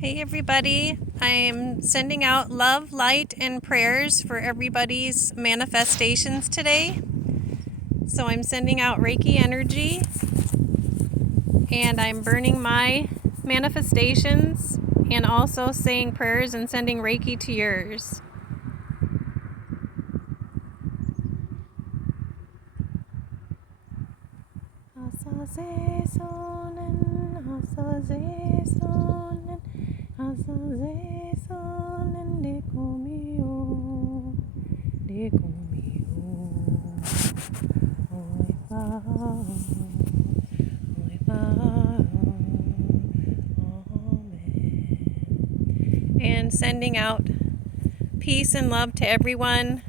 Hey everybody, I'm sending out love, light, and prayers for everybody's manifestations today. So I'm sending out Reiki energy and I'm burning my manifestations and also saying prayers and sending Reiki to yours. And sending out peace and love to everyone,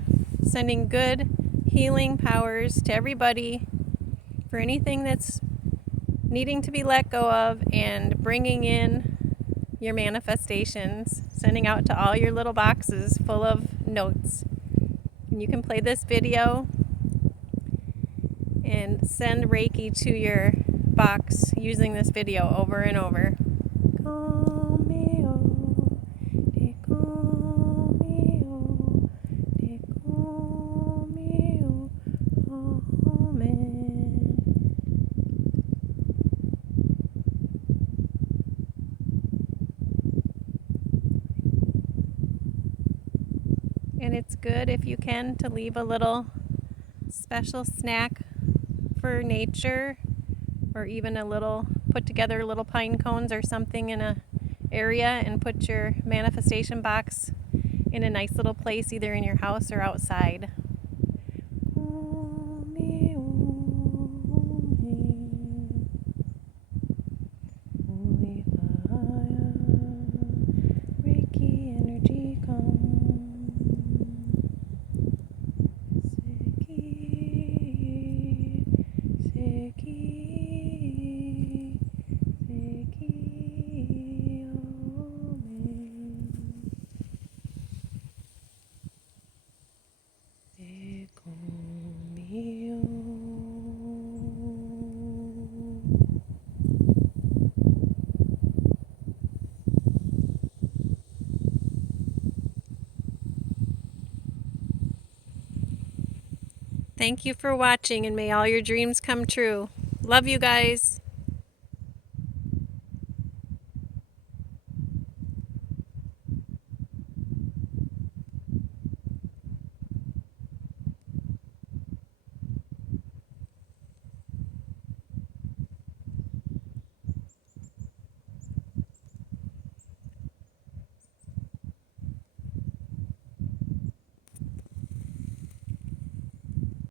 sending good healing powers to everybody for anything that's needing to be let go of, and bringing in your manifestations, sending out to all your little boxes full of notes. And you can play this video and send Reiki to your box using this video over and over. And it's good if you can to leave a little special snack for nature, or even put together little pine cones or something in a area and put your manifestation box in a nice little place, either in your house or outside. Reiki energy come. Thank you for watching, and may all your dreams come true. Love you guys.